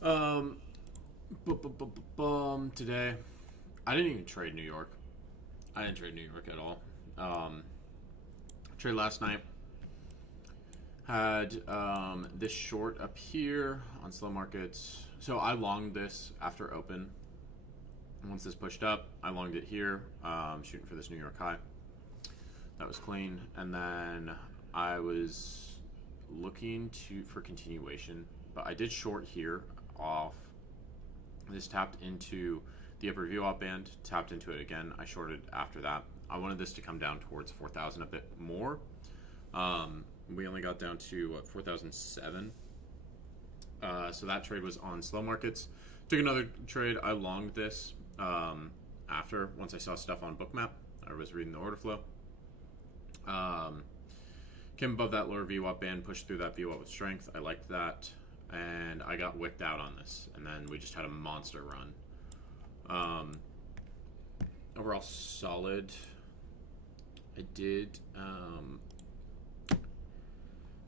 Um, Today, I didn't even trade New York. I didn't trade New York at all. Um, Trade last night. Had this short up here on slow markets. So I longed this after open. Once this pushed up, I longed it here, shooting for this New York high. That was clean. And then I was looking for continuation, but I did short here off. This tapped into the upper VWAP band, tapped into it again. I shorted after that. I wanted this to come down towards 4,000 a bit more. We only got down to 4,007. So that trade was on slow markets. Took another trade. I longed this after, once I saw stuff on Bookmap. I was reading the order flow. Came above that lower VWAP band, pushed through that VWAP with strength. I liked that. And I got wicked out on this. And then we just had a monster run. Overall solid. I did...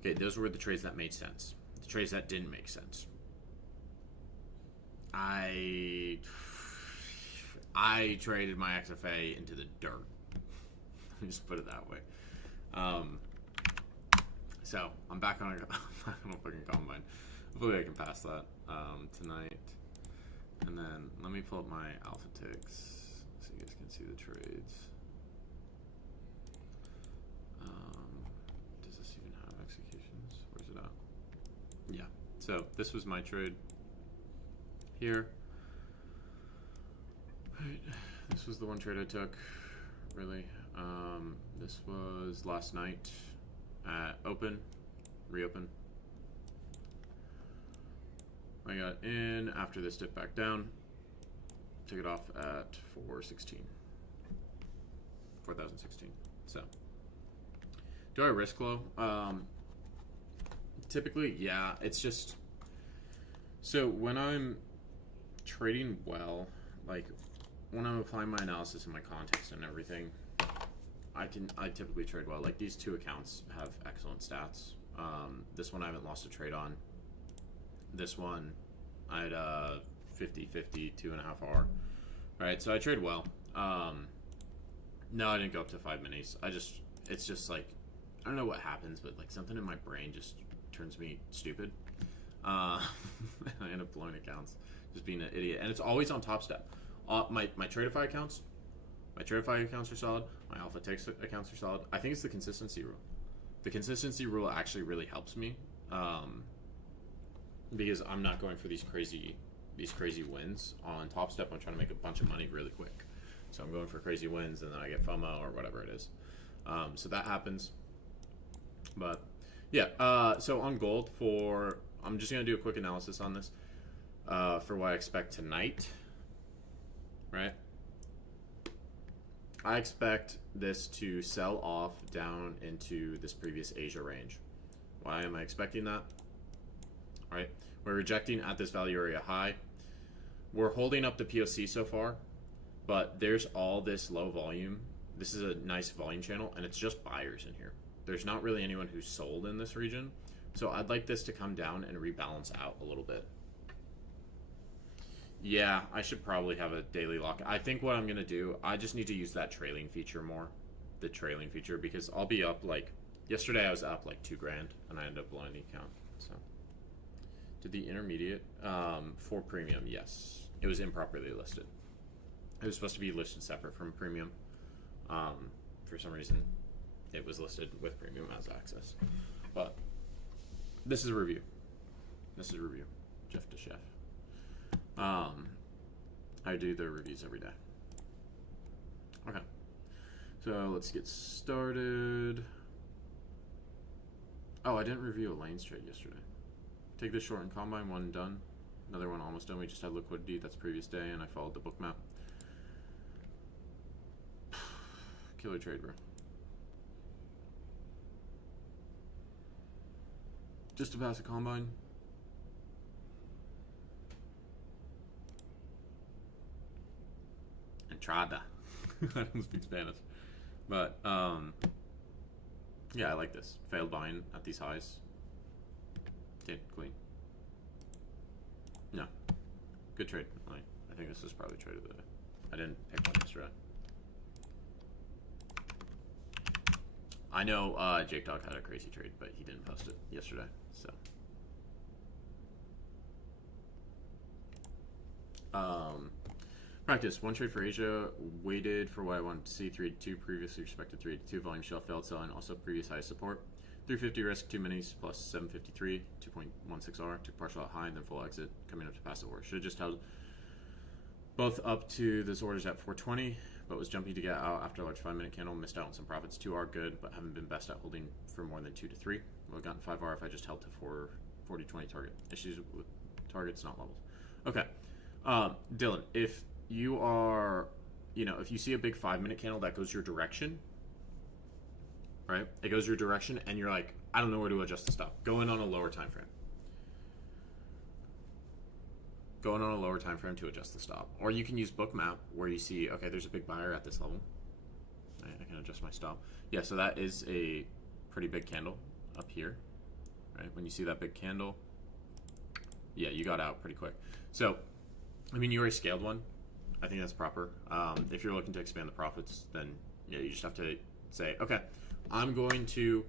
okay, those were the trades that made sense. The trades that didn't make sense. I traded my XFA into the dirt. Let me just put it that way. So I'm back on a fucking combine. Hopefully I can pass that tonight. And then let me pull up my alpha ticks so you guys can see the trades. Does this even have executions? Where's it at? Yeah. So this was my trade here. Right. This was the one trade I took. Really. This was last night at open, reopen. I got in after this dip back down. Took it off at 416. 4,016. So, do I risk low? Typically, yeah. It's just so when I'm trading well, like when I'm applying my analysis and my context and everything, I typically trade well. Like these two accounts have excellent stats. This one I haven't lost a trade on. This one I had 50-50, 2.5 R. Right, so I trade well. No, I didn't go up to 5 minis. It's just like, I don't know what happens, but like something in my brain just turns me stupid. I end up blowing accounts, just being an idiot. And it's always on Top Step. My Tradeify accounts, are solid. My Alpha Ticks accounts are solid. I think it's the consistency rule. The consistency rule actually really helps me, because I'm not going for these crazy wins on Top Step. I'm trying to make a bunch of money really quick, so I'm going for crazy wins, and then I get FOMO or whatever it is. So that happens. But yeah, so on gold, I'm just gonna do a quick analysis on this for what I expect tonight. Right. I expect this to sell off down into this previous Asia range. Why am I expecting that? Right, we're rejecting at this value area high. We're holding up the POC so far, but there's all this low volume. This is a nice volume channel, and it's just buyers in here. There's not really anyone who's sold in this region. So I'd like this to come down and rebalance out a little bit. Yeah, I should probably have a daily lock. I think what I'm going to do, I just need to use that trailing feature more. The trailing feature, because I'll be up like, yesterday I was up like $2,000 and I ended up blowing the account. So, did the intermediate for premium? Yes, it was improperly listed. It was supposed to be listed separate from premium. For some reason, it was listed with premium as access. But this is a review. Jeff to Chef. I do their reviews every day. Okay, so let's get started. Oh, I didn't review a lanes trade yesterday. Take this short in combine, one done. Another one almost done. We just had liquidity. That's previous day, and I followed the book map. Killer trade, bro. Just to pass a combine. Entrada. I don't speak Spanish. But, yeah, I like this. Failed buying at these highs. Okay, queen. No. Good trade. I think this is probably trade of the day. I didn't pick one yesterday. I know Jake Dog had a crazy trade, but he didn't post it yesterday, so. Practice. One trade for Asia. Waited for what I wanted to see. 382. Previously respected 382. Volume shelf failed selling. Also previous high support. 350 risk. 2 minis plus 753. 2.16R. Took partial out high and then full exit. Coming up to pass the order. Should have just held both up to this orders at 420, but was jumpy to get out after a large 5-minute candle. Missed out on some profits. 2R good, but haven't been best at holding for more than 2 to 3. Would have gotten 5R if I just held to 40-20 target. Issues with targets, not levels. Okay. Dylan, if you are, if you see a big 5-minute candle that goes your direction, right? It goes your direction and you're like, I don't know where to adjust the stop. Go in on a lower time frame. Go in on a lower time frame to adjust the stop. Or you can use Bookmap where you see, okay, there's a big buyer at this level. Right, I can adjust my stop. Yeah, so that is a pretty big candle up here. Right? When you see that big candle, yeah, you got out pretty quick. So, I mean, you already scaled one. I think that's proper. If you're looking to expand the profits, then yeah, you just have to say, okay, I'm going to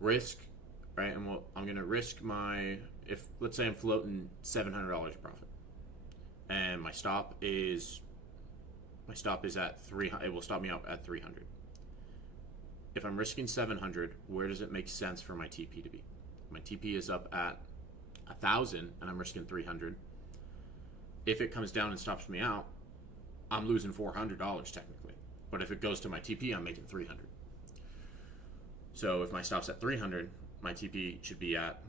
risk, right? And I'm going to risk if let's say I'm floating $700 profit, and my stop is at 300. It will stop me up at 300. If I'm risking 700, where does it make sense for my TP to be? My TP is up at 1,000, and I'm risking 300. If it comes down and stops me out, I'm losing $400 technically. But if it goes to my TP, I'm making 300. So if my stop's at 300, my TP should be at,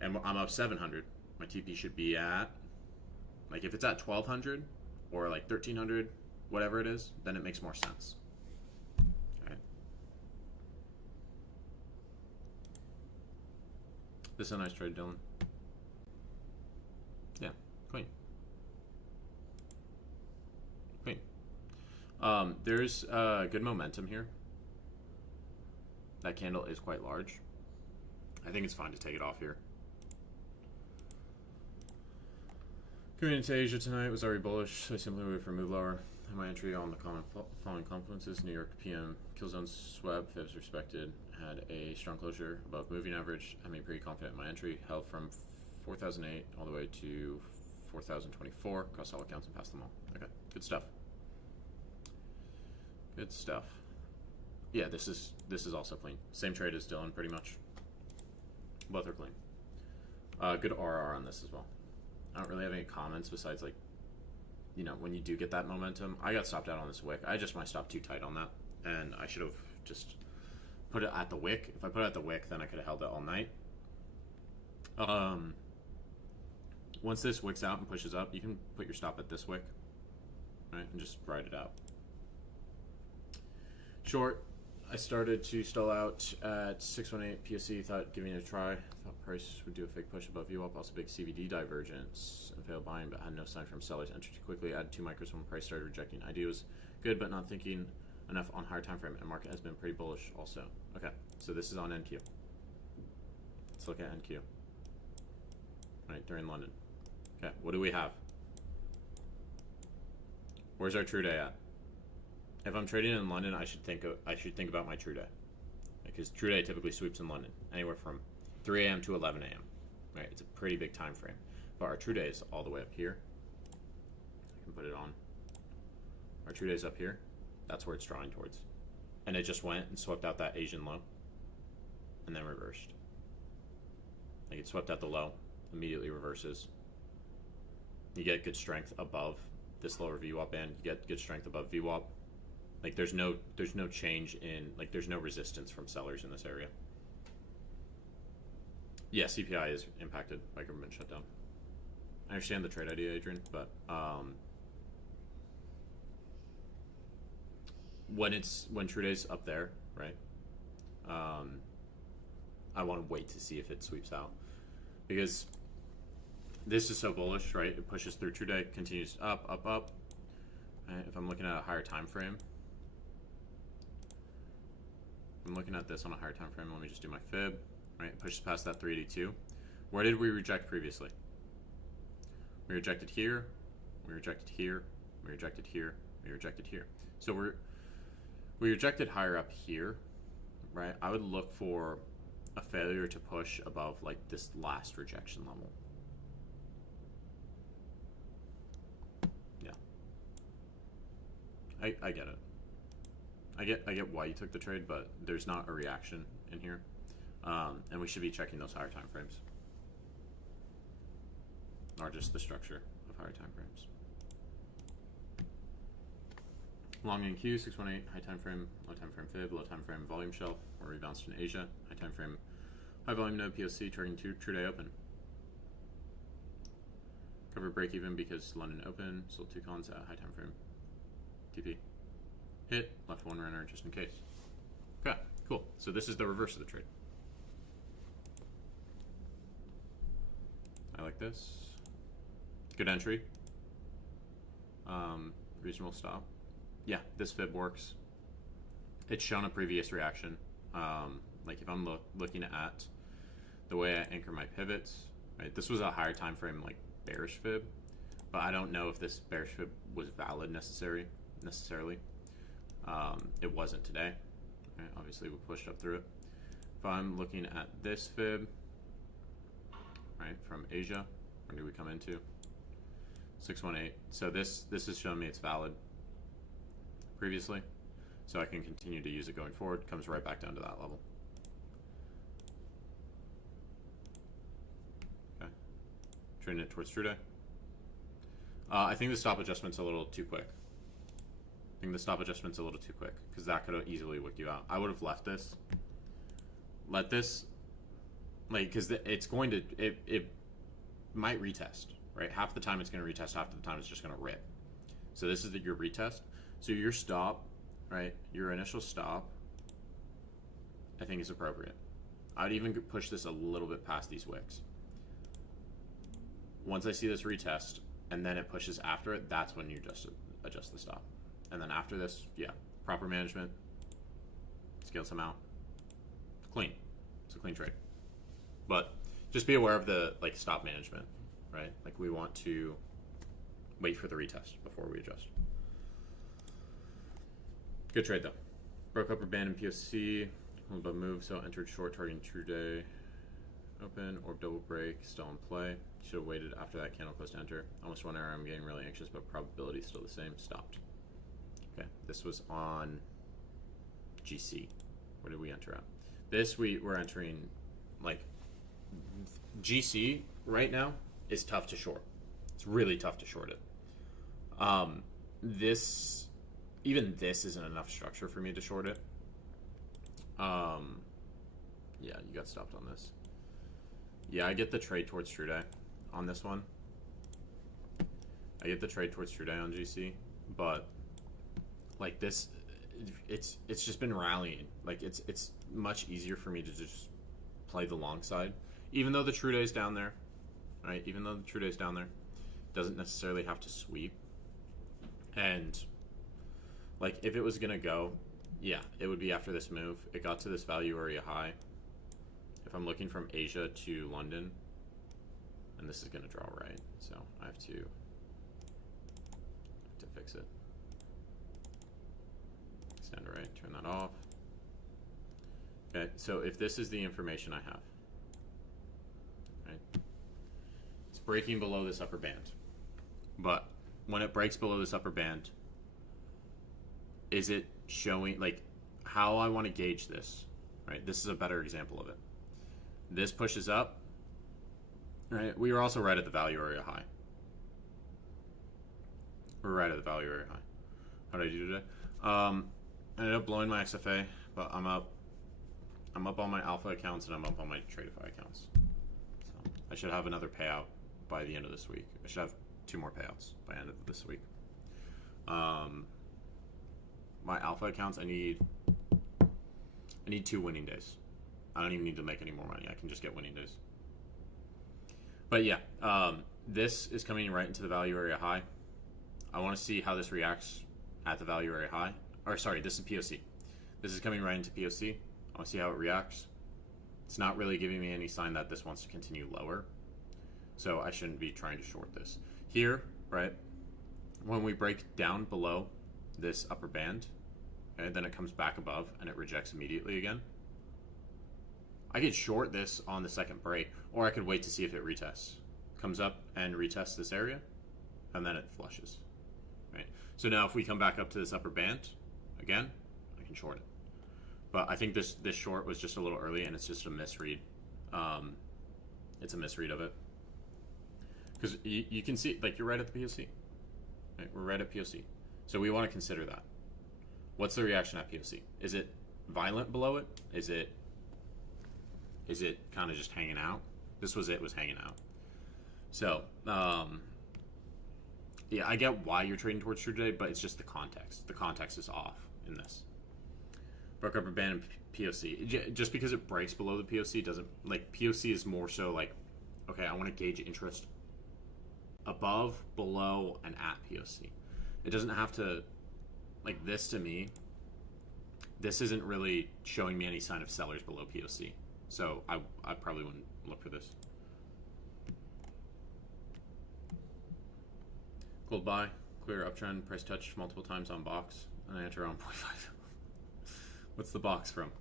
and I'm up 700, my TP should be at, like if it's at 1,200 or like 1,300, whatever it is, then it makes more sense. Okay. This is a nice trade, Dylan. Yeah, queen. Queen. There's good momentum here. That candle is quite large. I think it's fine to take it off here. Coming into Asia tonight was already bullish, so I simply waited for a move lower. And my entry on the following confluences: New York PM, Killzone swept, fibs respected, had a strong closure above moving average. I made pretty confident in my entry, held from 4,008 all the way to 4,024, across all accounts and passed them all. Okay, good stuff. Good stuff. Yeah, this is also clean. Same trade as Dylan, pretty much. Both are clean. Good RR on this as well. I don't really have any comments besides, like, when you do get that momentum. I got stopped out on this wick. I adjusted my stop too tight on that, and I should have just put it at the wick. If I put it at the wick, then I could have held it all night. Once this wicks out and pushes up, you can put your stop at this wick, right, and just ride it out. Short, I started to stall out at 618 PSC, thought giving it a try. Thought price would do a fake push above VWAP, also big CVD divergence, and failed buying, but had no sign from sellers. Entered too quickly, added 2 micros when price started rejecting. Idea was good, but not thinking enough on higher time frame, and market has been pretty bullish also. Okay, so this is on NQ. Let's look at NQ. Right, during London. Okay, what do we have? Where's our true day at? If I'm trading in London, I should think about my true day, because true day typically sweeps in London anywhere from 3 a.m. to 11 a.m. Right, it's a pretty big time frame. But our true day is all the way up here. I can put it on. Our true day is up here. That's where it's drawing towards, and it just went and swept out that Asian low, and then reversed. Like it swept out the low, immediately reverses. You get good strength above this lower VWAP band. You get good strength above VWAP. Like there's no change in, like there's no resistance from sellers in this area. Yeah, CPI is impacted by government shutdown. I understand the trade idea, Adrian, but when true day's up there, right? I want to wait to see if it sweeps out, because this is so bullish, right? It pushes through true day, continues up, up, up. Right? If I'm looking at a higher time frame. I'm looking at this on a higher time frame. Let me just do my fib. Right, it pushes past that 382. Where did we reject previously? We rejected here, we rejected here, we rejected here, we rejected here. So we rejected higher up here, right? I would look for a failure to push above like this last rejection level. Yeah. I get it. I get why you took the trade, but there's not a reaction in here. And we should be checking those higher time frames. Or just the structure of higher time frames. Long NQ 618, high time frame, low time frame fib, low time frame volume shelf, or rebounced in Asia, high time frame, high volume node POC, targeting true day open. Cover break even because London open, sold 2 cons at high time frame. TP. Hit, left 1 runner just in case. Okay, cool. So this is the reverse of the trade. I like this. Good entry. Reasonable stop. Yeah, this fib works. It's shown a previous reaction. Like if I'm looking at the way I anchor my pivots, right? This was a higher time frame like bearish fib, but I don't know if this bearish fib was valid necessarily. It wasn't today. Right? Obviously, we pushed up through it. If I'm looking at this fib, right, from Asia, where do we come into? 618. So this has shown me it's valid previously, so I can continue to use it going forward. Comes right back down to that level. Okay, trading it towards true day. I think the stop adjustment's a little too quick. Because that could have easily wicked you out. I would have left this. Let this, like, because it's going to, it might retest, right? Half the time it's going to retest, half the time it's just going to rip. So this is your retest. So your stop, right? Your initial stop, I think is appropriate. I'd even push this a little bit past these wicks. Once I see this retest and then it pushes after it, that's when you just adjust the stop. And then after this, yeah, proper management, scale some out, clean. It's a clean trade. But just be aware of the like stop management, right? Like we want to wait for the retest before we adjust. Good trade though. Broke upper band in POC, a little bit of move, so entered short targeting true day open, orb double break, still in play. Should have waited after that candle close to enter. Almost 1 hour, I'm getting really anxious, but probability is still the same. Stopped. Okay, this was on GC. Where did we enter at? This we were entering, like, GC right now is tough to short. It's really tough to short it. Even this isn't enough structure for me to short it. Yeah, you got stopped on this. Yeah, I get the trade towards true day on this one. I get the trade towards true day on GC, but like this, it's just been rallying. Like it's much easier for me to just play the long side, even though the true day is down there, right? Even though the true day is down there, doesn't necessarily have to sweep. And like if it was gonna go, yeah, it would be after this move. It got to this value area high. If I'm looking from Asia to London, and this is gonna draw right, so I have to fix it. Stand right, turn that off. Okay, so if this is the information I have, right, it's breaking below this upper band. But when it breaks below this upper band, is it showing, like, how I want to gauge this, right? This is a better example of it. This pushes up, right? We were also right at the value area high. We're right at the value area high. How did I do today? I ended up blowing my XFA, but I'm up on my alpha accounts and I'm up on my Tradeify accounts. So I should have another payout by the end of this week. I should have 2 more payouts by the end of this week. My alpha accounts, I need 2 winning days. I don't even need to make any more money. I can just get winning days. But yeah, this is coming right into the value area high. I want to see how this reacts at the value area high. Or sorry, this is POC. This is coming right into POC. I want to see how it reacts. It's not really giving me any sign that this wants to continue lower. So I shouldn't be trying to short this. Here, right, when we break down below this upper band, and then it comes back above and it rejects immediately again, I could short this on the second break, or I could wait to see if it retests. Comes up and retests this area, and then it flushes. Right? So now if we come back up to this upper band, again, I can short it. But I think this short was just a little early, and it's just a misread. It's a misread of it. Because you can see, like, you're right at the POC. Right? We're right at POC. So we want to consider that. What's the reaction at POC? Is it violent below it? Is it kind of just hanging out? This was hanging out. So, yeah, I get why you're trading towards true today, but it's just the context. The context is off in this. Broke upper band and POC. Just because it breaks below the POC doesn't, like, POC is more so like, okay, I want to gauge interest above, below, and at POC. It doesn't have to, like, this to me, this isn't really showing me any sign of sellers below POC. So I probably wouldn't look for this. Gold buy, clear uptrend, price touch multiple times on box, and I enter on 0.5. What's the box from?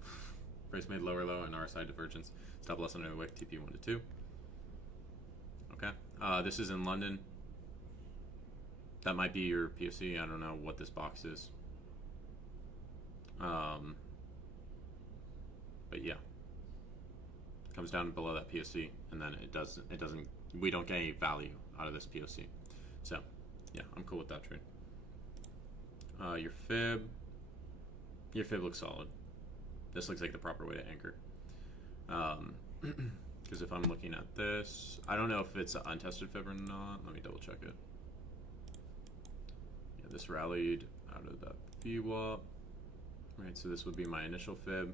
Price made lower low and RSI divergence. Stop loss under the wick, TP 1 to 2. Okay. This is in London. That might be your POC. I don't know what this box is. But yeah. Comes down below that POC, and then it doesn't, we don't get any value out of this POC. So, yeah, I'm cool with that trade. Your fib looks solid. This looks like the proper way to anchor. Because if I'm looking at this, I don't know if it's an untested fib or not. Let me double check it. Yeah, this rallied out of that VWAP. Right, so this would be my initial fib.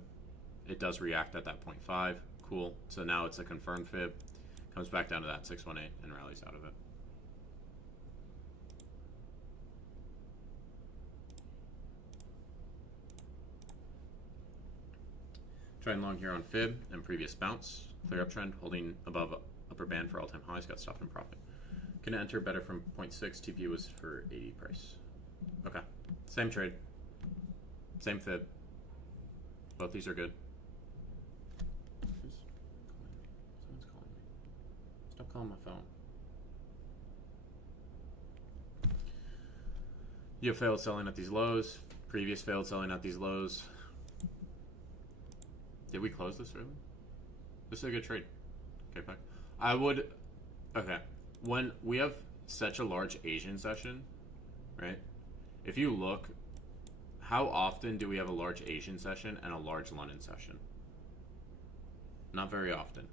It does react at that 0.5. Cool. So now it's a confirmed fib. Comes back down to that 618 and rallies out of it. Trend long here on fib and previous bounce. Clear uptrend, holding above upper band for all-time highs, got stopped in profit. Can enter better from 0.6. TP was for 80 price. Okay. Same trade. Same fib. Both these are good. Someone's calling me. Stop calling my phone. You have failed selling at these lows. Previous failed selling at these lows. Did we close this early? This is a good trade. Okay, Pack. I would. Okay. When we have such a large Asian session, right? If you look, how often do we have a large Asian session and a large London session? Not very often.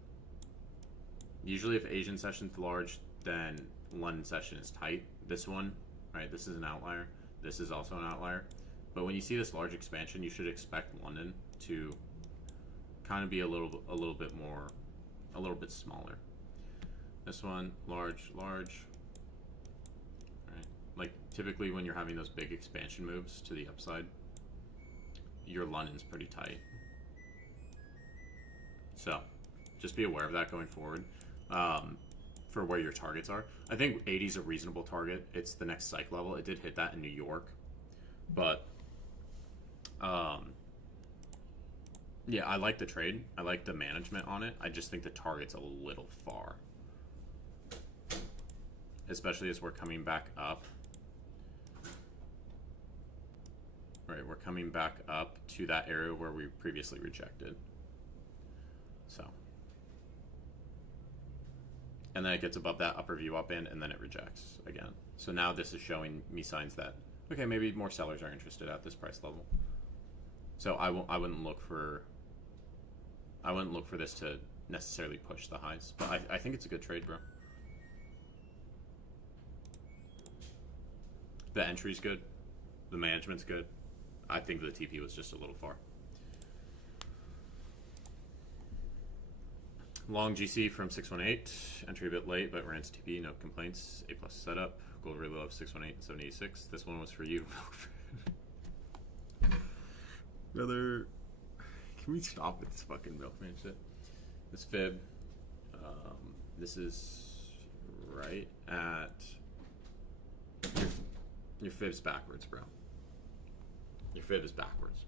Usually, if Asian session's large, then London session is tight. This one, right? This is an outlier. This is also an outlier. But when you see this large expansion, you should expect London to kind of be a little bit more, a little bit smaller. This one, large, large. Right? Like typically when you're having those big expansion moves to the upside, your London's pretty tight. So just be aware of that going forward. For where your targets are. I think 80 is a reasonable target. It's the next psych level. It did hit that in New York, but yeah, I like the trade. I like the management on it. I just think the target's a little far, especially as we're coming back up. Right, we're coming back up to that area where we previously rejected. So. And then it gets above that upper VWAP band, and then it rejects again. So now this is showing me signs that, okay, maybe more sellers are interested at this price level. So I wouldn't look for this to necessarily push the highs, but I think it's a good trade, bro. The entry's good, the management's good. I think the TP was just a little far. Long GC from 618, entry a bit late, but ran to TP, no complaints. A+ setup, gold reload of 618 786. This one was for you. Brother, can we stop with this fucking milkman shit? This fib, this is right at your fib's backwards, bro. Your fib is backwards.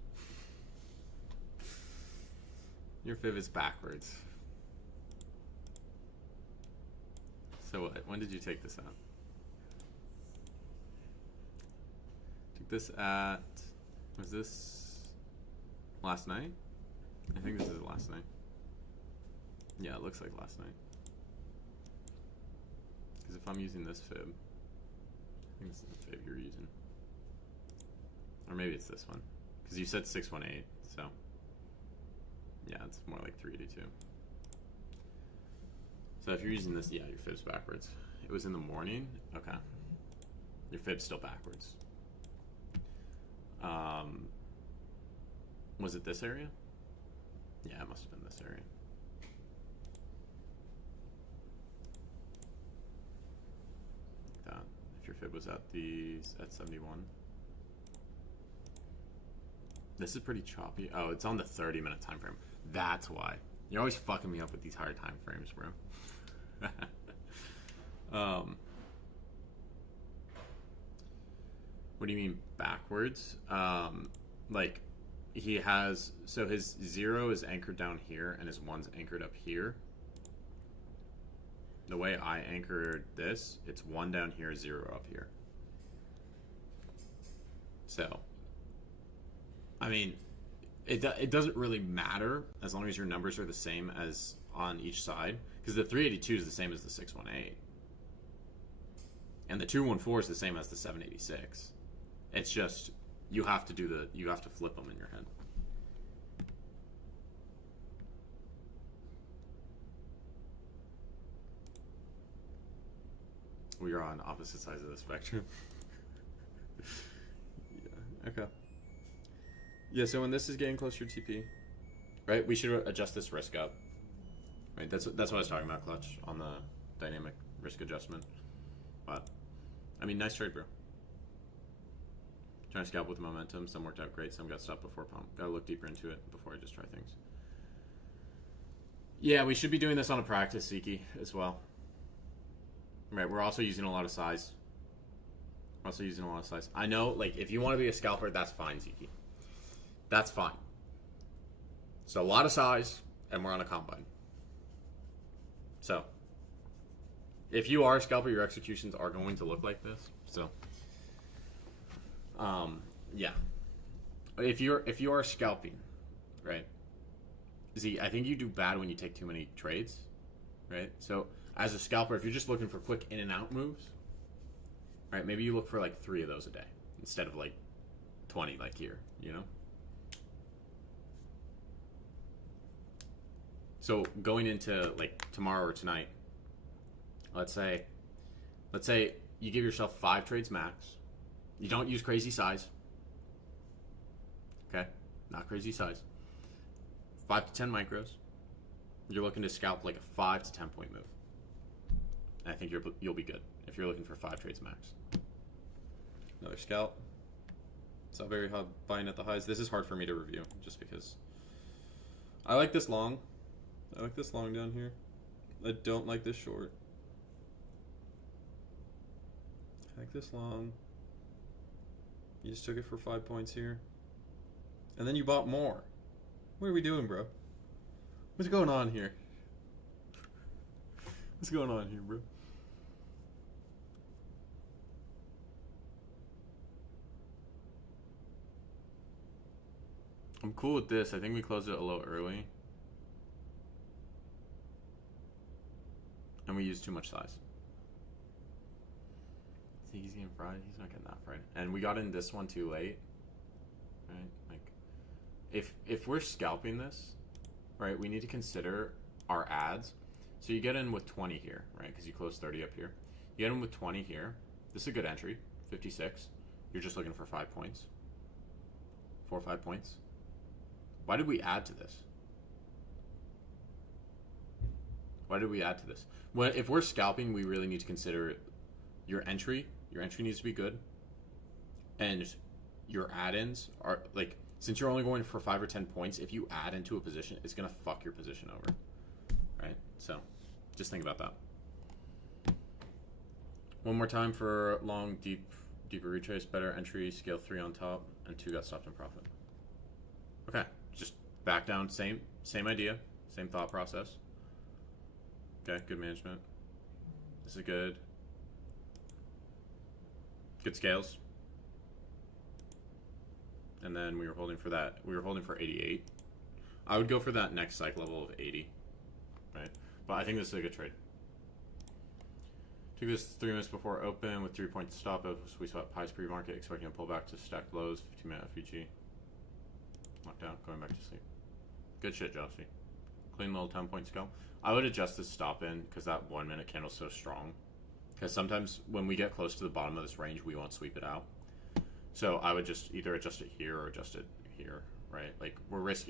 Your fib is backwards. So what? When did you take this out? Took this at, was this last night? I think this is last night. Yeah, it looks like last night. Because if I'm using this fib, I think this is the fib you're using. Or maybe it's this one. Because you said 618, so. Yeah, it's more like 382. So if you're using this, yeah, your fib's backwards. It was in the morning? Okay. Your fib's still backwards. Was it this area? Yeah, it must have been this area. Like that. If your fib was at 71. This is pretty choppy. Oh, it's on the 30-minute time frame. That's why. You're always fucking me up with these higher time frames, bro. What do you mean backwards? Like he has, so his 0 is anchored down here and his 1's anchored up here. The way I anchored this, it's 1 down here, 0 up here. So, I mean, it doesn't really matter as long as your numbers are the same as on each side, because the 382 is the same as the 618, and the 214 is the same as the 786. It's just you have to flip them in your head. We are on opposite sides of the spectrum. Yeah. Okay. Yeah. So when this is getting closer to TP, right? We should adjust this risk up. Right. That's what I was talking about, Clutch, on the dynamic risk adjustment. But I mean, nice trade, bro. Trying to scalp with momentum. Some worked out great. Some got stopped before pump. Gotta look deeper into it before I just try things. Yeah, we should be doing this on a practice, Ziki, as well. Right, we're also using a lot of size. I know, like, if you want to be a scalper, that's fine, Ziki. That's fine. So a lot of size, and we're on a combine. So, if you are a scalper, your executions are going to look like this. So, yeah. If you are scalping, right? Z, I think you do bad when you take too many trades, right? So, as a scalper, if you're just looking for quick in and out moves, right? Maybe you look for like 3 of those a day instead of like 20, like here, you know? So going into like tomorrow or tonight, let's say you give yourself 5 trades max. You don't use crazy size. Okay? Not crazy size. 5 to 10 micros. You're looking to scalp like a 5 to 10 point move. And I think you'll be good if you're looking for 5 trades max. Another scalp. It's not very hard buying at the highs. This is hard for me to review just because I like this long. I like this long down here. I don't like this short. I like this long. You just took it for 5 points here. And then you bought more. What are we doing, bro? What's going on here? What's going on here, bro? I'm cool with this. I think we closed it a little early. And we used too much size. Think he's getting fried? He's not getting that fried. And we got in this one too late. Right? Like, if we're scalping this, right, we need to consider our ads. So you get in with 20 here, right? Because you close 30 up here. You get in with 20 here. This is a good entry. 56. You're just looking for 5 points. 4 or 5 points. Why did we add to this? Why did we add to this? Well, if we're scalping, we really need to consider your entry. Your entry needs to be good. And your add-ins are, like, since you're only going for 5 or 10 points, if you add into a position, it's going to fuck your position over. Right? So, just think about that. One more time for long, deeper retrace. Better entry, scale 3 on top, and 2 got stopped in profit. Okay, just back down. Same idea, same thought process. Okay, good management. This is good. Good scales. And then we were holding for that. We were holding for 88. I would go for that next cycle level of 80, right? But I think this is a good trade. Took this 3 minutes before open with 3 points to stop. We saw highs pre-market, expecting a pullback to stacked lows. 15-minute FVG. Locked out, going back to sleep. Good shit, Joshy. Clean little 10-point scale. I would adjust this stop in because that 1 minute candle's so strong. Because sometimes when we get close to the bottom of this range, we won't sweep it out. So I would just either adjust it here or adjust it here, right? Like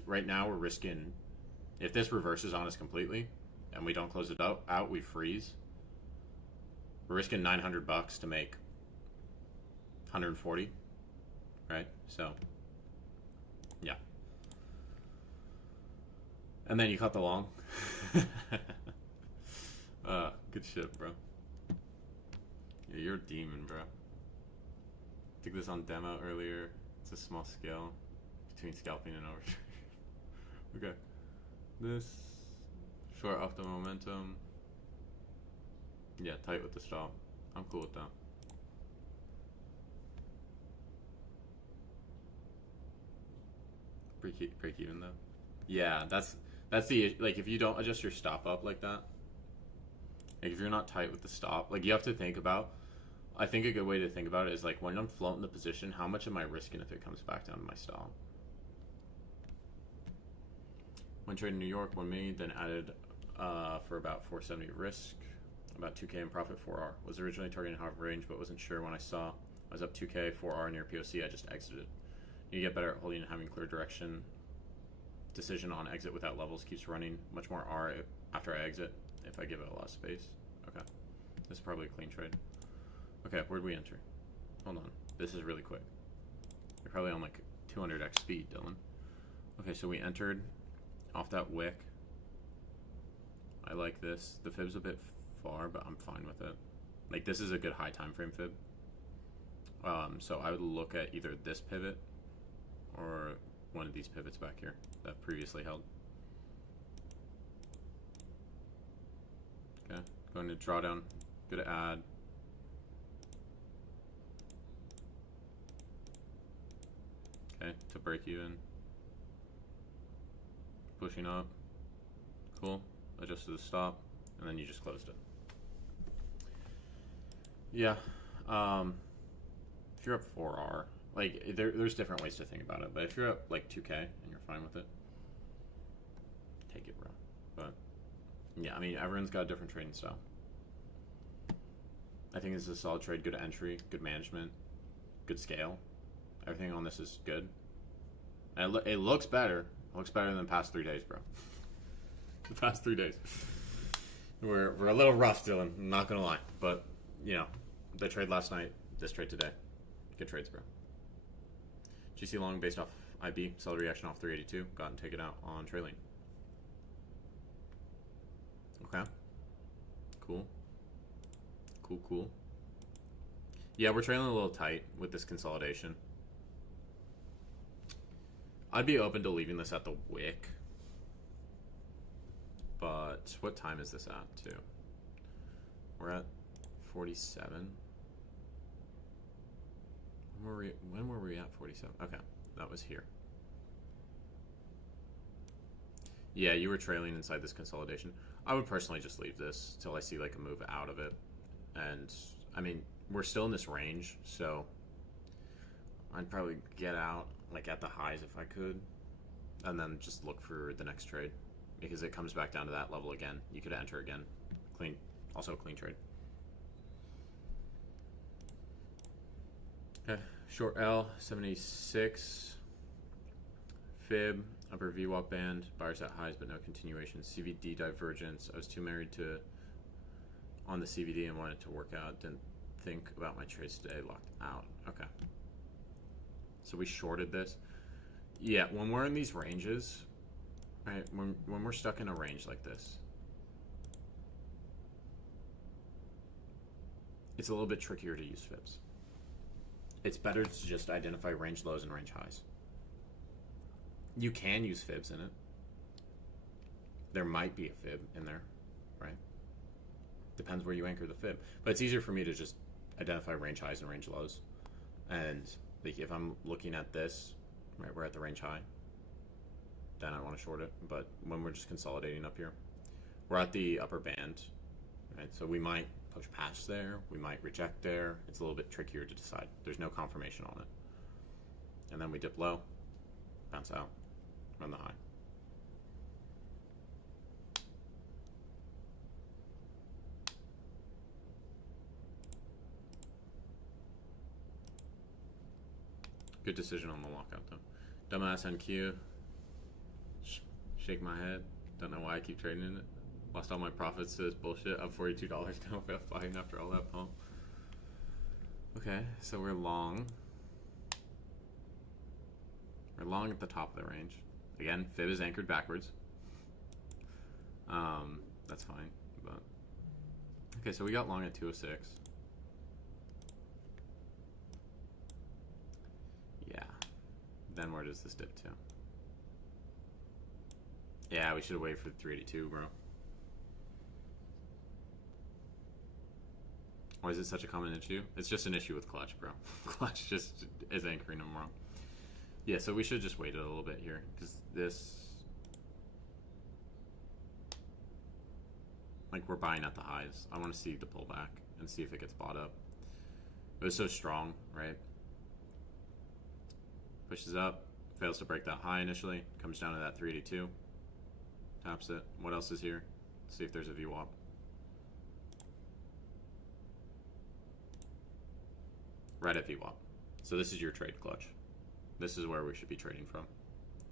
right now we're risking, if this reverses on us completely and we don't close it out, we freeze. We're risking $900 to make 140, right? So, yeah. And then you cut the long. Good shit, bro. Yeah, you're a demon, bro. Took this on demo earlier. It's a small scale between scalping and overtrade. Okay. This short off the momentum. Yeah, tight with the stop. I'm cool with that. Break even though. Yeah, that's the, like, if you don't adjust your stop up like that, like if you're not tight with the stop, like you have to think about, I think a good way to think about it is like when I'm floating the position, how much am I risking if it comes back down to my stop? When trading New York, 1 million, then added for about 470 risk, about 2K in profit, 4R. Was originally targeting half range, but wasn't sure when I saw I was up 2K, 4R near POC, I just exited. You get better at holding and having clear direction. Decision on exit without levels keeps running. Much more R after I exit if I give it a lot of space. Okay. This is probably a clean trade. Okay, where'd we enter? Hold on. This is really quick. You're probably on like 200x speed, Dylan. Okay, so we entered off that wick. I like this. The fib's a bit far, but I'm fine with it. Like, this is a good high time frame fib. So I would look at either this pivot or one of these pivots back here that previously held. Okay, going to drawdown. Good to add. Okay, to break even. Pushing up. Cool. Adjusted the stop, and then you just closed it. Yeah. If you're up 4R, like there's different ways to think about it, but if you're up like 2K and you're fine with it, take it, bro. But yeah, I mean, everyone's got a different trading style. I think this is a solid trade. Good entry, good management, good scale. Everything on this is good. And it looks better. It looks better than the past 3 days, bro. The past 3 days. We're a little rough, Dylan. I'm not gonna lie, but you know, the trade last night, this trade today, good trades, bro. GC long based off IB, sell reaction off 382. Go ahead and take it out on trailing. Okay. Cool. Cool. Yeah, we're trailing a little tight with this consolidation. I'd be open to leaving this at the wick. But what time is this at, too? We're at 47. When were we at 47? Okay, that was here. Yeah, you were trailing inside this consolidation. I would personally just leave this till I see like a move out of it. And I mean, we're still in this range, so I'd probably get out like at the highs if I could, and then just look for the next trade because it comes back down to that level again. You could enter again. Clean, also a clean trade. Okay, short L 76 fib upper VWAP band, buyers at highs but no continuation. CVD divergence. I was too married to on the CVD and wanted to work out. Didn't think about my trades today. Locked out. Okay. So we shorted this. Yeah, when we're in these ranges, right? When we're stuck in a range like this, it's a little bit trickier to use fibs. It's better to just identify range lows and range highs. You can use fibs in it. There might be a fib in there, right? Depends where you anchor the fib. But it's easier for me to just identify range highs and range lows. And like if I'm looking at this, right, we're at the range high, then I want to short it. But when we're just consolidating up here, we're at the upper band, right? So we might push past there, we might reject there. It's a little bit trickier to decide. There's no confirmation on it. And then we dip low, bounce out, run the high. Good decision on the lockout though. Dumbass NQ. Shake my head. Don't know why I keep trading in it. Lost all my profits to this bullshit. I'm $42 now buying after all that pump. Okay, so we're long. We're long at the top of the range. Again, fib is anchored backwards. That's fine, but okay, so we got long at 206. Yeah. Then where does this dip to? Yeah, we should have waited for 382, bro. Why is it such a common issue? It's just an issue with clutch, bro. Clutch just is anchoring them wrong. Yeah, so we should just wait a little bit here, because this, like, we're buying at the highs. I want to see the pullback and see if it gets bought up. It was so strong, right? Pushes up, fails to break that high initially, comes down to that 382, taps it. What else is here? Let's see if there's a VWAP. Right at VWAP. So this is your trade clutch. This is where we should be trading from.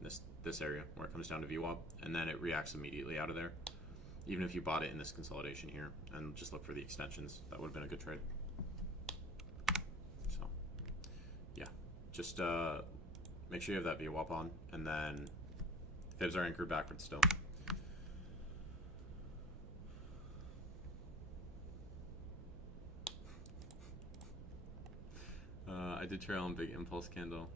This area where it comes down to VWAP, and then it reacts immediately out of there. Even if you bought it in this consolidation here and just look for the extensions, that would have been a good trade. So yeah, just make sure you have that VWAP on, and then fibs are anchored backwards still. I did trail on big impulse candle,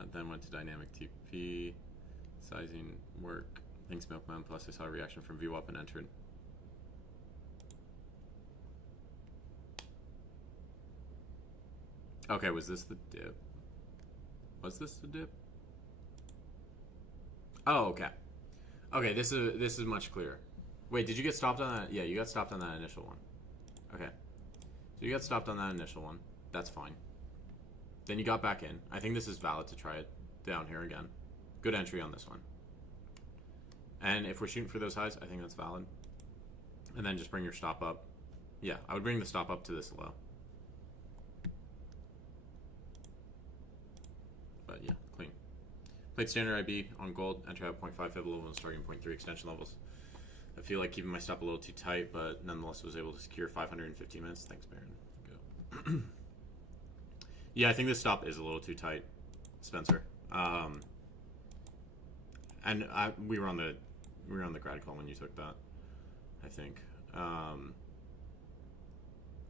and then went to dynamic TP, sizing work. Thanks Milkman, plus I saw a reaction from VWAP and entered. Okay, was this the dip? Was this the dip? Oh, okay. Okay, this is much clearer. Wait, did you get stopped on that? Yeah, you got stopped on that initial one. Okay. So you got stopped on that initial one. That's fine. Then you got back in. I think this is valid to try it down here again. Good entry on this one. And if we're shooting for those highs, I think that's valid. And then just bring your stop up. Yeah, I would bring the stop up to this low. But yeah, clean. Played standard IB on gold. Entry at 0.5 fib level and starting 0.3 extension levels. I feel like keeping my stop a little too tight, but nonetheless was able to secure 515 minutes. Thanks, Baron. Go. Yeah, I think this stop is a little too tight, Spencer. And we were on the grad call when you took that, I think.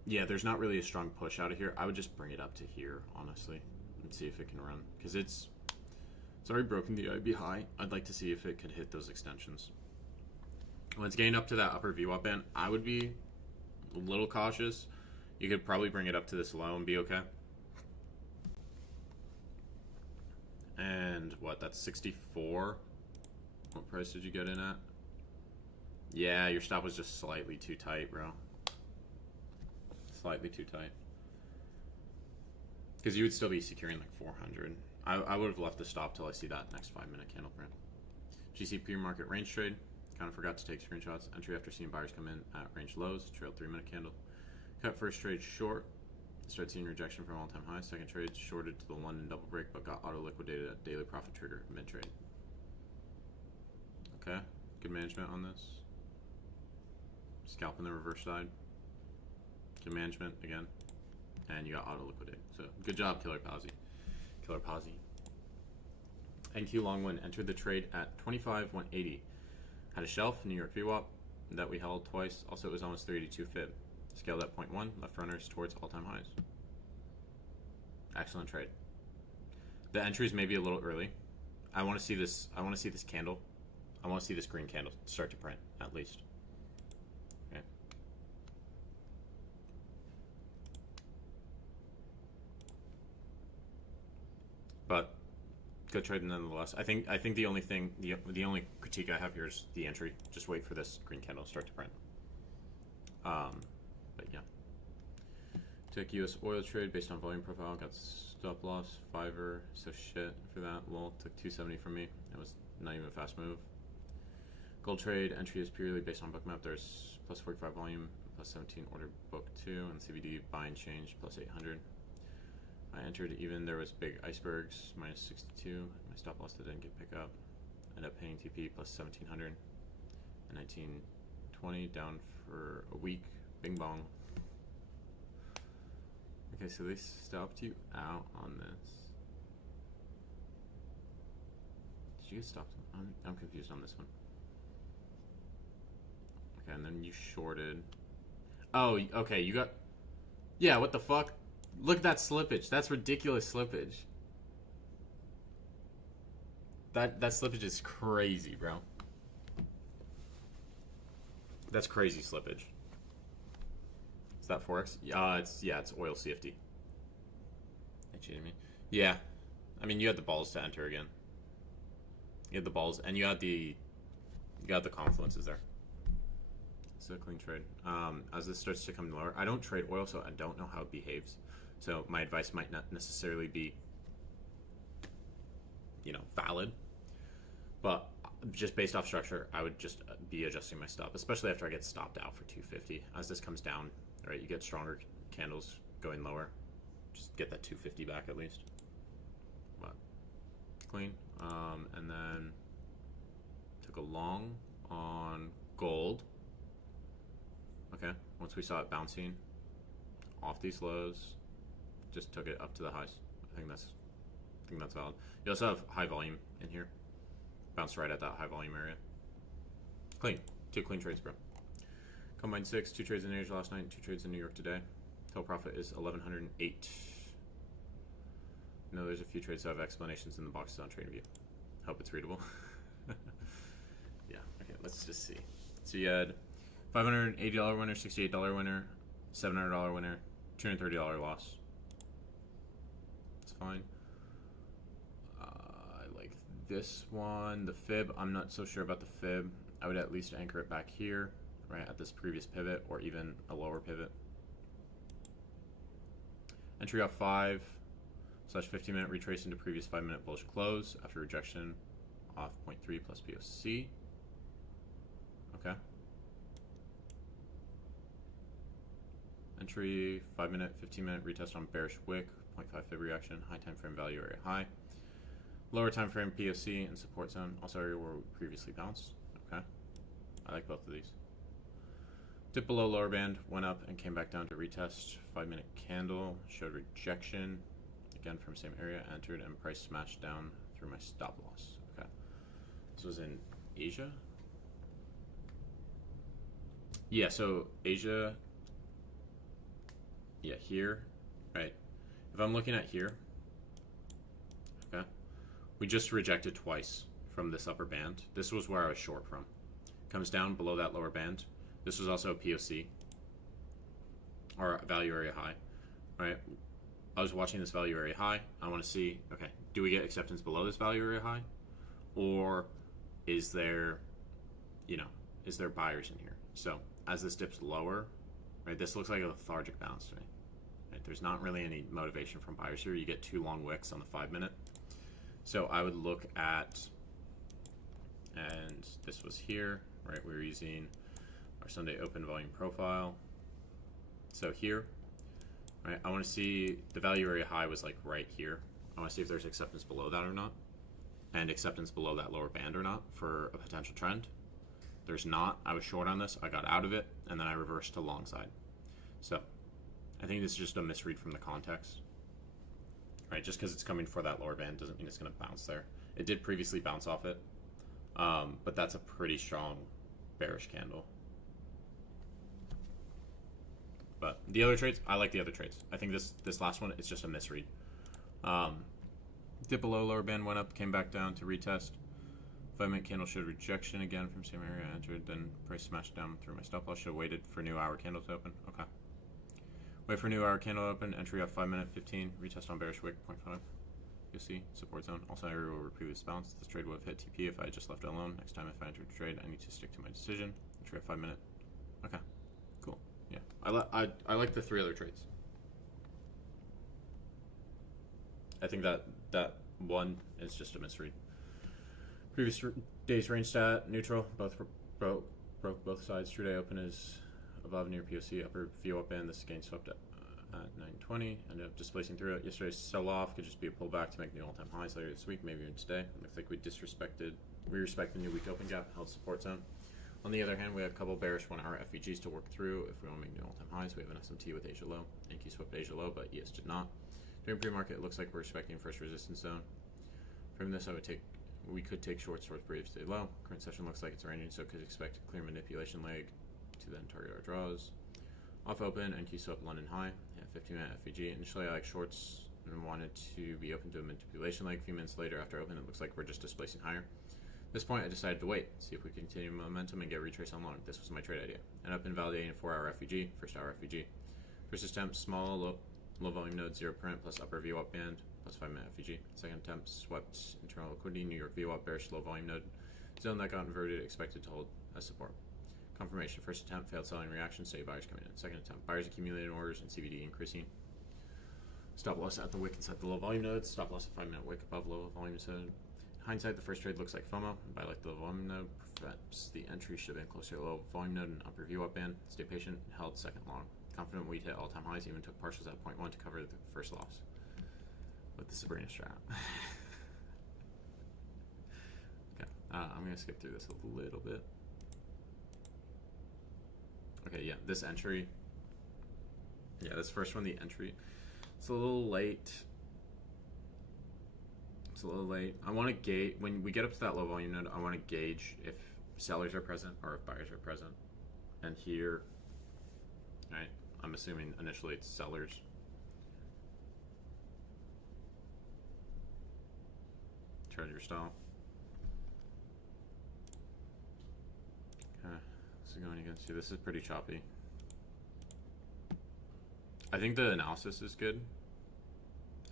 Yeah, there's not really a strong push out of here. I would just bring it up to here, honestly, and see if it can run, because it's already broken the IB high. I'd like to see if it could hit those extensions. When it's getting up to that upper VWAP band, I would be a little cautious. You could probably bring it up to this low and be okay. And what, that's 64? What price did you get in at? Yeah, your stop was just slightly too tight, bro. Slightly too tight. Because you would still be securing like 400. I would have left the stop till I see that next 5-minute candle print. GC pre-market range trade. Kind of forgot to take screenshots. Entry after seeing buyers come in at range lows. Trailed 3-minute candle. Cut first trade short. Start seeing rejection from all-time highs. Second trade shorted to the London double break, but got auto-liquidated at daily profit trigger mid-trade. Okay, good management on this. Scalp in the reverse side. Good management again. And you got auto-liquidated. So good job, Killer Posy. Killer Posy. NQ Longwin entered the trade at 25,180. Had a shelf, New York VWAP, that we held twice. Also, it was almost 382 fib. Scaled at 0.1, left runners towards all-time highs. Excellent trade. The entries may be a little early. I want to see this. I want to see this candle. I want to see this green candle start to print at least. Okay. But good trade nonetheless. I think the only thing, the only critique I have here is the entry. Just wait for this green candle to start to print. But yeah. Took U.S. oil trade based on volume profile. Got stop loss, Fiverr. So shit for that. Lol. Took 270 from me. It was not even a fast move. Gold trade entry is purely based on bookmap. There's plus 45 volume, plus 17 order book 2, and CBD buy and change plus 800. I entered even there was big icebergs minus 62. My stop loss that didn't get picked up. Ended up paying TP plus 1700 and 1920 down for a week. Bing bong. Okay, so they stopped you out on this. Did you get stopped? I'm confused on this one. Okay, and then you shorted. Oh, okay, you got. Yeah, what the fuck? Look at that slippage. That's ridiculous slippage. That slippage is crazy, bro. That's crazy slippage. Is that Forex? It's oil CFD. They cheated me. Yeah. I mean, you had the balls to enter again. You had the balls, and you got the confluences there. It's a clean trade. As this starts to come lower, I don't trade oil, so I don't know how it behaves. So my advice might not necessarily be, valid. But just based off structure, I would just be adjusting my stop, especially after I get stopped out for 250. As this comes down, right, you get stronger candles going lower. Just get that 250 back at least. But clean. And then took a long on gold. Okay, once we saw it bouncing off these lows, just took it up to the highs. I think that's valid. You also have high volume in here. Bounced right at that high volume area. Clean. 2 clean trades, bro. Combined 6, 2 trades in Asia last night, 2 trades in New York today. Total profit is 1108. No, there's a few trades that have explanations in the boxes on TradingView. Hope it's readable. Yeah, okay, let's just see. So you had $580 winner, $68 winner, $700 winner, $230 loss. It's fine. I like this one. The fib, I'm not so sure about the fib. I would at least anchor it back here, right, at this previous pivot, or even a lower pivot. Entry off 5/15 minute retrace into previous 5 minute bullish close after rejection off 0.3 plus POC. Okay. Entry 5 minute, 15 minute retest on bearish wick, 0.5 fib reaction, high time frame value area high. Lower time frame POC and support zone, also area where we previously bounced. Okay. I like both of these. Dip below lower band, went up and came back down to retest. 5 minute candle, showed rejection. Again from same area, entered and price smashed down through my stop loss. Okay. This was in Asia. Yeah, so Asia, yeah, here, right? If I'm looking at here, okay, we just rejected twice from this upper band. This was where I was short from. Comes down below that lower band. This was also a POC, or value area high, right? I was watching this value area high. I want to see, okay, do we get acceptance below this value area high? Or is there, is there buyers in here? So as this dips lower, right, this looks like a lethargic bounce to me. Right? There's not really any motivation from buyers here. You get 2 long wicks on the 5 minute. So I would look at, and this was here, right? We were using our Sunday open volume profile. So here, right, I want to see the value area high was like right here. I want to see if there's acceptance below that or not, and acceptance below that lower band or not for a potential trend. There's not. I was short on this. I got out of it, and then I reversed to long side. So I think this is just a misread from the context. Right, just because it's coming for that lower band doesn't mean it's going to bounce there. It did previously bounce off it, but that's a pretty strong bearish candle. But the other trades, I like the other trades. I think this last one, it's just a misread. Dip below, lower band went up, came back down to retest. 5-minute candle showed rejection again from same area. Entered, then price smashed down through my stop loss. Should have waited for new hour candle to open. Okay. Wait for new hour candle to open. Entry off 5-minute 15. Retest on bearish wick 0.5. You'll see support zone. Also, area over previous bounce. This trade would have hit TP if I had just left it alone. Next time if I enter a trade, I need to stick to my decision. Entry at 5-minute. Okay. Cool. Yeah. I like the 3 other trades. I think that one is just a misread. Previous day's range stat neutral. Both broke both sides. True day open is above near POC upper view up band. This gain swept at 920. Ended up displacing through it. Yesterday's sell off could just be a pullback to make new all-time highs later this week, maybe even today. It looks like we respect the new week open gap, held support zone. On the other hand, we have a couple bearish 1-hour FVGs to work through if we want to make new all-time highs. We have an SMT with Asia low. NQ swept Asia low, but ES did not. During pre-market, it looks like we're respecting first resistance zone. From this, we could take shorts towards previous day low. Current session looks like it's ranging, so could expect a clear manipulation leg to then target our draws. Off open, NQ swept London high. Yeah, 15-minute FVG. Initially, I like shorts and wanted to be open to a manipulation leg. A few minutes later, after open, it looks like we're just displacing higher. At this point, I decided to wait, see if we continue momentum and get retrace on long. This was my trade idea. End up invalidating a 4-hour FVG, first hour FVG. First attempt, small, low volume node, 0 print, plus upper VWAP band, plus 5-minute FVG. Second attempt, swept internal liquidity, New York VWAP, bearish, low volume node. Zone that got inverted, expected to hold as support. Confirmation, first attempt, failed selling reaction, steady buyers coming in. Second attempt, buyers accumulating orders and CVD increasing. Stop loss at the wick inside the low volume node. Stop loss at 5-minute wick above low volume node. Hindsight, the first trade looks like FOMO. Buy like the low volume node. Perhaps the entry should have been closer to low volume node and upper VWAP band. Stay patient, held second long. Confident we'd hit all-time highs, even took partials at 0.1 to cover the first loss. With the Sabrina strat. Okay, I'm going to skip through this a little bit. Okay, yeah, this entry. Yeah, this first one, the entry. It's a little late. It's a little late. I want to gauge, when we get up to that low volume node, I want to gauge if sellers are present or if buyers are present. And here, right, I'm assuming initially it's sellers. Treasure style. Okay, so going against you. This is pretty choppy. I think the analysis is good.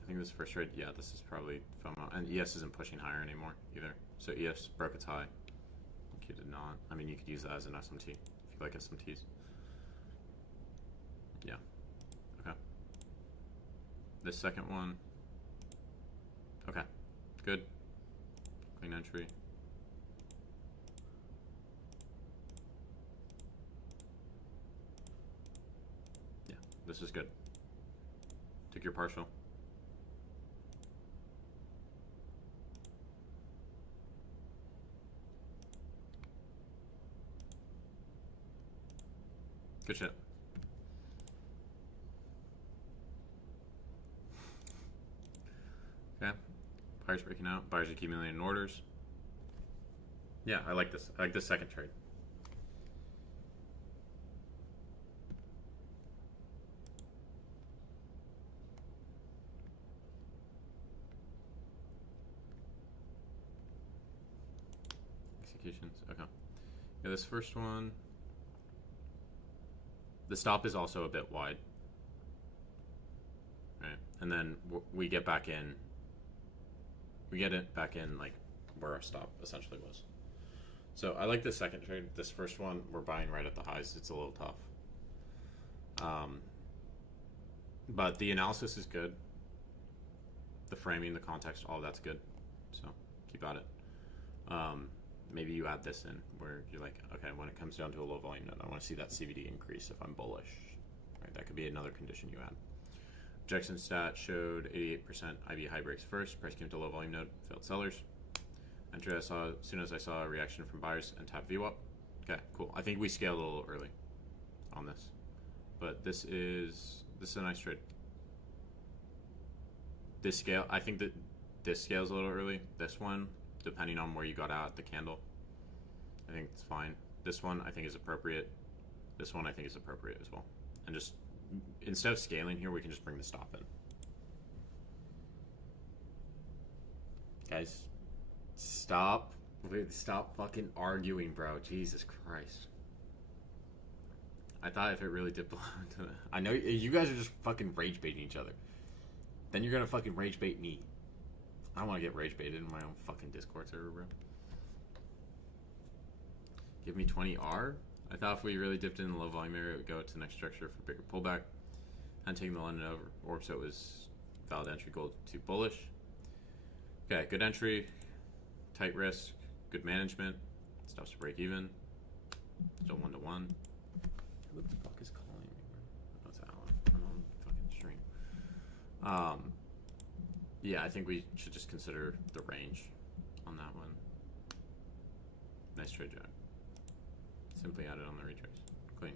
I think this first trade, yeah, this is probably FOMO. And ES isn't pushing higher anymore either. So ES broke its high. You did not. I mean, you could use that as an SMT if you like SMTs. Yeah. Okay. This second one. Okay. Good. Clean entry. Yeah, this is good. Took your partial. Good shit. Okay. Buyers breaking out. Buyers accumulating orders. Yeah, I like this. I like this second trade. Executions. Okay. Yeah, this first one. The stop is also a bit wide. Right. And then we get back in. We get it back in like where our stop essentially was. So I like this second trade. This first one, we're buying right at the highs. It's a little tough. But the analysis is good. The framing, the context, all that's good. So keep at it. Maybe you add this in where you're like, okay, when it comes down to a low volume node, I want to see that CVD increase if I'm bullish. Right, that could be another condition you add. Jackson stat showed 88% IB high breaks first. Price came to low volume node, failed sellers. Entry I saw as soon as I saw a reaction from buyers and tap VWAP. Okay, cool. I think we scaled a little early on this, but this is a nice trade. This scale, I think that this scales a little early. This one, depending on where you got out the candle, I think it's fine. This one I think is appropriate. This one I think is appropriate as well. And just instead of scaling here, we can just bring the stop in. Guys, stop fucking arguing, bro. Jesus Christ. I thought if it really did belong to that. I know you guys are just fucking rage baiting each other. Then you're gonna fucking rage bait me. I don't want to get rage baited in my own fucking Discord server, bro. Give me 20R. I thought if we really dipped in the low volume area, it would go to next structure for bigger pullback. And taking the London over orb, so it was valid entry, gold to bullish. Okay, good entry, tight risk, good management, stops to break even. Still 1-to-1. Who the fuck is calling me, bro? Oh, it's Alan. I'm on fucking stream. Yeah, I think we should just consider the range on that one. Nice trade, Jack. Simply added on the retrace. Clean.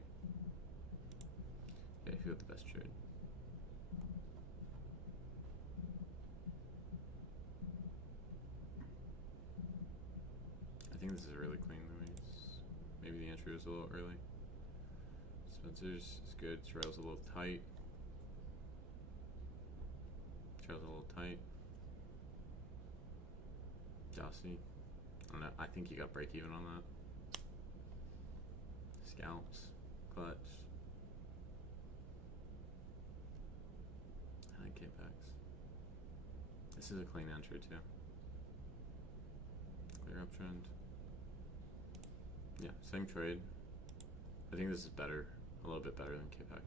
Okay, who had the best trade? I think this is really clean, Louise. Maybe the entry was a little early. Spencer's is good. Trail's a little tight. Trail's a little tight. Jossie. I don't know. I think you got break even on that. Scalps. Clutch. I like K-Pax. This is a clean entry too. Clear uptrend. Yeah, same trade. I think this is better. A little bit better than K-Pax.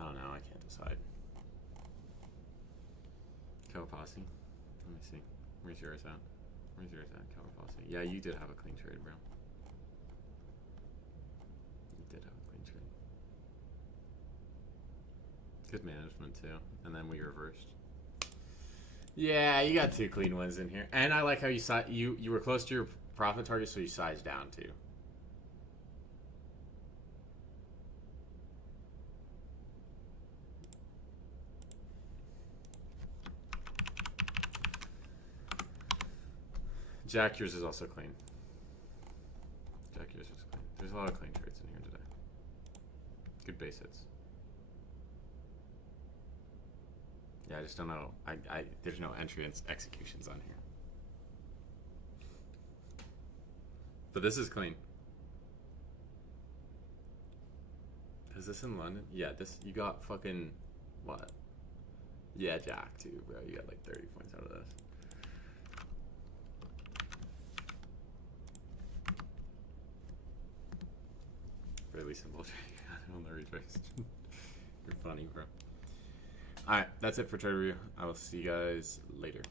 I don't know, I can't decide. Kawapasi. Let me see. Where's yours at? Where's yours at, Kawapasi? Yeah, you did have a clean trade, bro. You did have a clean trade. Good management, too. And then we reversed. Yeah, you got 2 clean ones in here. And I like how you were close to your profit target, so you sized down, too. Jack, yours is also clean. Jack, yours is clean. There's a lot of clean trades in here today. Good base hits. Yeah, I just don't know. There's no entry and executions on here. But this is clean. Is this in London? Yeah, this, you got fucking, what? Yeah, Jack too, bro. You got like 30 points out of this. Really simple on the retrace. You're funny, bro. Alright, that's it for trade review. I will see you guys later.